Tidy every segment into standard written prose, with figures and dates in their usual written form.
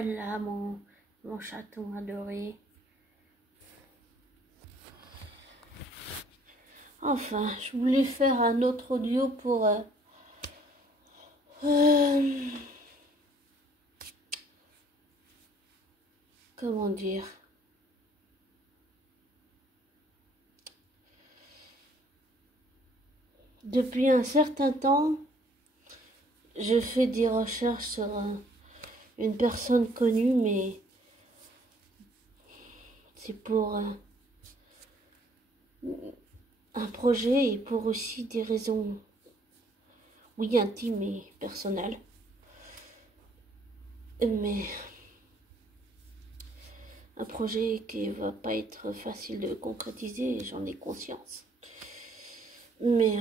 Voilà mon chaton adoré. Enfin, je voulais faire un autre audio pour comment dire, depuis un certain temps, je fais des recherches sur une personne connue, mais c'est pour un projet et pour aussi des raisons, oui, intimes et personnelles. Mais un projet qui va pas être facile de concrétiser, j'en ai conscience. Mais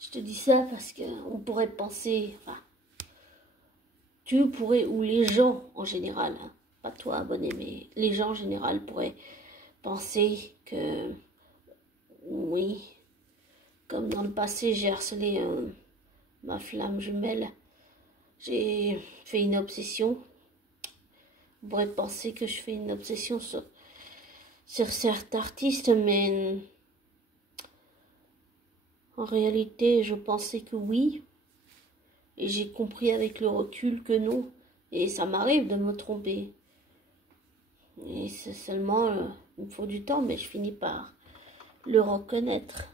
je te dis ça parce qu'on pourrait penser, enfin, tu pourrais, ou les gens en général, hein, pas toi abonné, mais les gens en général pourraient penser que, oui, comme dans le passé j'ai harcelé ma flamme jumelle, j'ai fait une obsession. On pourrait penser que je fais une obsession sur certains artistes, mais en réalité, je pensais que oui. Et j'ai compris avec le recul que non. Et ça m'arrive de me tromper. Et c'est seulement, il me faut du temps, mais je finis par le reconnaître.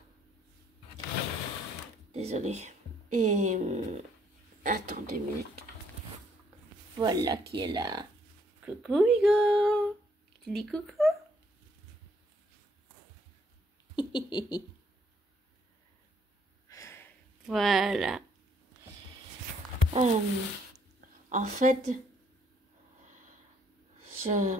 Désolée. Et attends 2 minutes. Voilà qui est là. Coucou Hugo. Tu dis coucou? Voilà. En fait, je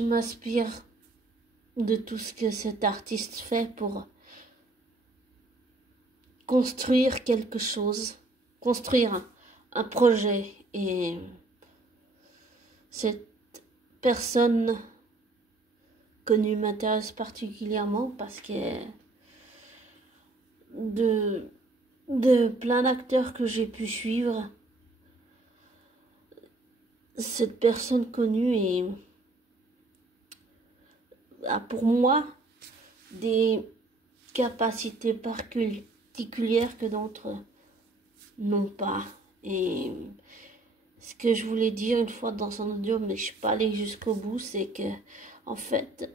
m'inspire de tout ce que cet artiste fait pour construire quelque chose, construire un projet. Et cette personne connue m'intéresse particulièrement parce que de plein d'acteurs que j'ai pu suivre, cette personne connue a pour moi des capacités particulières que d'autres n'ont pas. Et ce que je voulais dire une fois dans son audio, mais je suis pas allée jusqu'au bout, c'est que en fait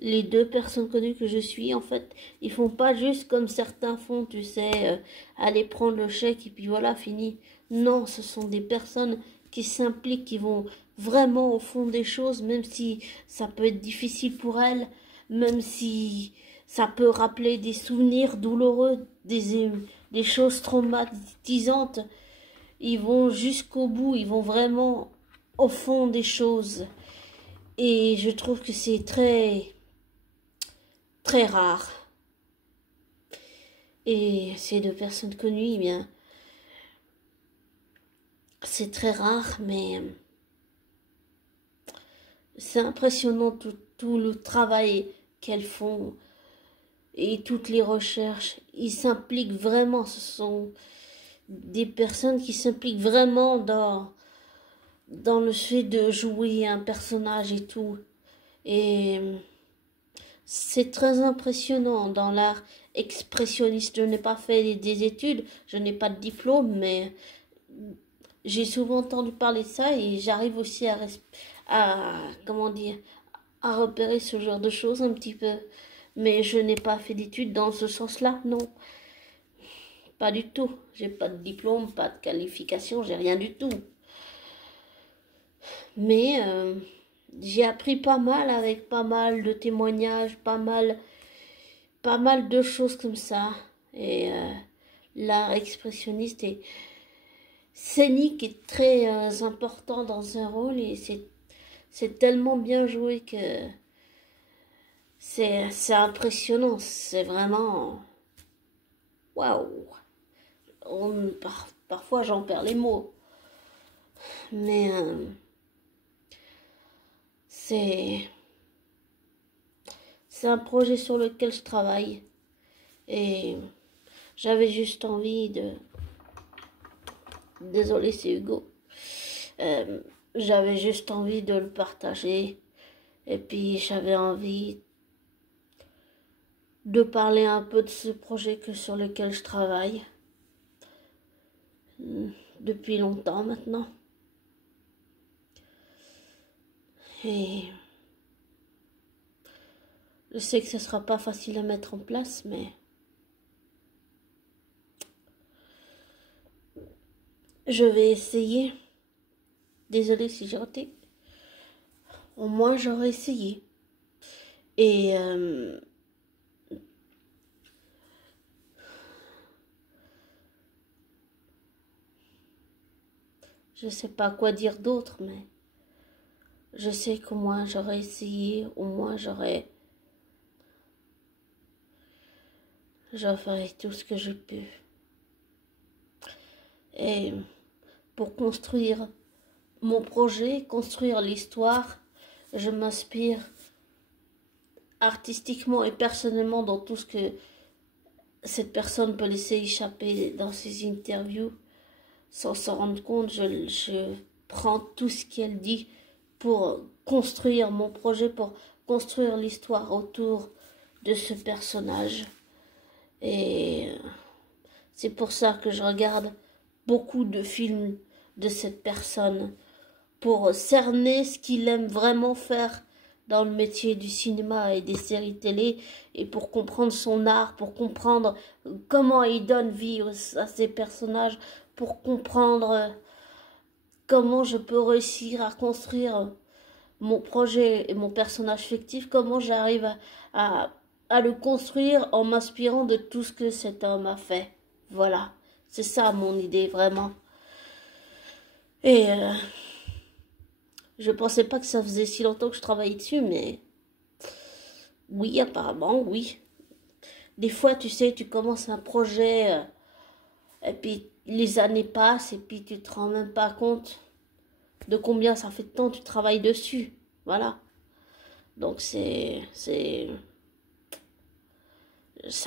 les 2 personnes connues que je suis, en fait, ils font pas juste comme certains font, tu sais, aller prendre le chèque et puis voilà, fini. Non, ce sont des personnes qui s'impliquent, qui vont vraiment au fond des choses, même si ça peut être difficile pour elles, même si ça peut rappeler des souvenirs douloureux, des choses traumatisantes. Ils vont jusqu'au bout, ils vont vraiment au fond des choses. Et je trouve que c'est très rare. Et ces 2 personnes connues, eh bien, c'est très rare, mais c'est impressionnant tout le travail qu'elles font et toutes les recherches. Ils s'impliquent vraiment, ce sont des personnes qui s'impliquent vraiment dans le fait de jouer un personnage et tout. Et c'est très impressionnant dans l'art expressionniste. Je n'ai pas fait des études, je n'ai pas de diplôme, mais j'ai souvent entendu parler de ça et j'arrive aussi comment dire, à repérer ce genre de choses un petit peu. Mais je n'ai pas fait d'études dans ce sens-là, non. Pas du tout. J'ai pas de diplôme, pas de qualification, j'ai rien du tout. Mais j'ai appris pas mal avec pas mal de témoignages, pas mal de choses comme ça. Et l'art expressionniste et scénique est très important dans un rôle et c'est tellement bien joué que c'est impressionnant. C'est vraiment waouh. parfois j'en perds les mots. Mais c'est un projet sur lequel je travaille. Et j'avais juste envie de... Désolé, c'est Hugo. J'avais juste envie de le partager. Et puis j'avais envie de parler un peu de ce projet sur lequel je travaille. Depuis longtemps maintenant. Et je sais que ce sera pas facile à mettre en place, mais je vais essayer. Désolée si j'ai raté. Au moins j'aurais essayé. Et je sais pas quoi dire d'autre, mais je sais qu'au moins j'aurais essayé, au moins j'aurais fait tout ce que j'ai pu. Et pour construire mon projet, construire l'histoire, je m'inspire artistiquement et personnellement dans tout ce que cette personne peut laisser échapper dans ses interviews sans s'en rendre compte. Je prends tout ce qu'elle dit pour construire mon projet, pour construire l'histoire autour de ce personnage. Et c'est pour ça que je regarde beaucoup de films de cette personne, pour cerner ce qu'il aime vraiment faire dans le métier du cinéma et des séries télé, et pour comprendre son art, pour comprendre comment il donne vie à ses personnages, pour comprendre comment je peux réussir à construire mon projet et mon personnage fictif, comment j'arrive à le construire en m'inspirant de tout ce que cet homme a fait. Voilà, c'est ça mon idée vraiment. Et je pensais pas que ça faisait si longtemps que je travaillais dessus, mais oui, apparemment, oui. Des fois, tu sais, tu commences un projet, et puis les années passent, et puis tu te rends même pas compte de combien ça fait de temps que tu travailles dessus. Voilà. Donc ça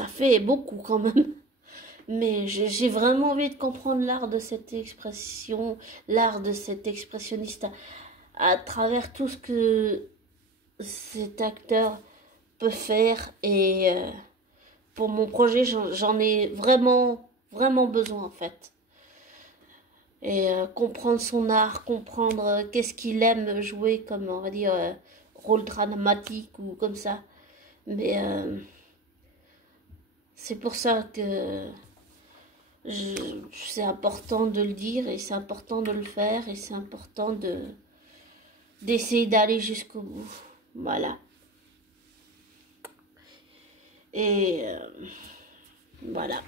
fait beaucoup quand même. Mais j'ai vraiment envie de comprendre l'art de cette expression, l'art de cet expressionniste à travers tout ce que cet acteur peut faire. Et pour mon projet, j'en ai vraiment besoin en fait. Et comprendre son art, comprendre qu'est-ce qu'il aime jouer comme, on va dire, rôle dramatique ou comme ça. Mais c'est pour ça que c'est important de le dire, et c'est important de le faire, et c'est important d'essayer d'aller jusqu'au bout. Voilà. Et voilà.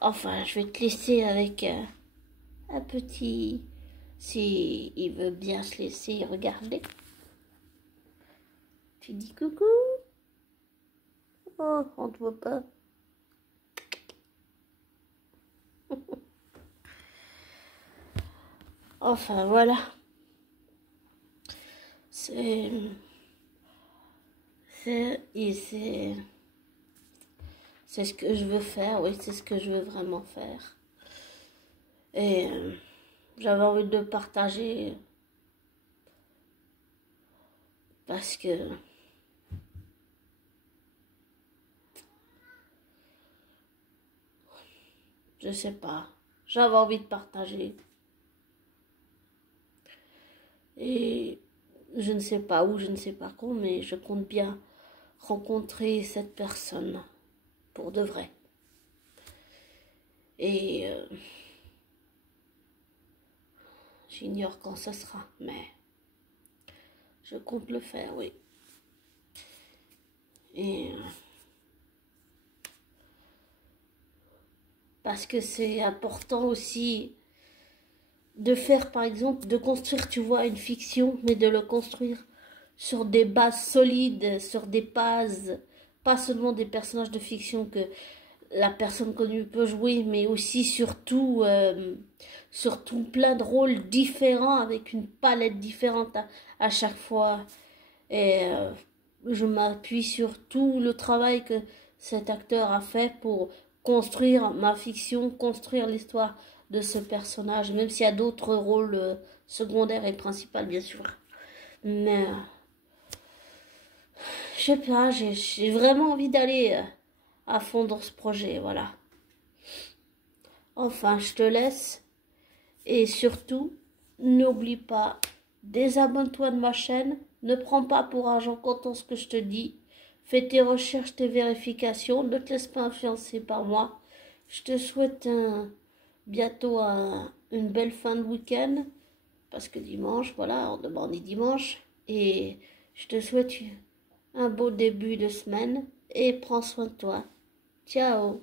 Enfin, je vais te laisser avec un petit... Si il veut bien se laisser regarder. Tu dis coucou. Oh, on te voit pas. Enfin, voilà. C'est ce que je veux faire, oui, c'est ce que je veux vraiment faire. Et j'avais envie de le partager parce que je sais pas, j'avais envie de partager. Et je ne sais pas où, je ne sais pas quand, mais je compte bien rencontrer cette personne pour de vrai. Et j'ignore quand ça sera, mais je compte le faire, oui. Et parce que c'est important aussi de faire, par exemple, de construire, tu vois, une fiction, mais de le construire sur des bases solides, sur des bases, pas seulement des personnages de fiction, que la personne connue peut jouer, mais aussi surtout, surtout plein de rôles différents avec une palette différente à chaque fois. Et je m'appuie sur tout le travail que cet acteur a fait pour construire ma fiction, construire l'histoire de ce personnage, même s'il y a d'autres rôles secondaires et principaux, bien sûr. Mais je sais pas, j'ai vraiment envie d'aller à fond dans ce projet, voilà. Enfin, je te laisse. Et surtout, n'oublie pas, désabonne-toi de ma chaîne. Ne prends pas pour argent comptant ce que je te dis. Fais tes recherches, tes vérifications. Ne te laisse pas influencer par moi. Je te souhaite bientôt une belle fin de week-end. Parce que dimanche, voilà, on est dimanche. Et je te souhaite un beau début de semaine. Et prends soin de toi. Ciao.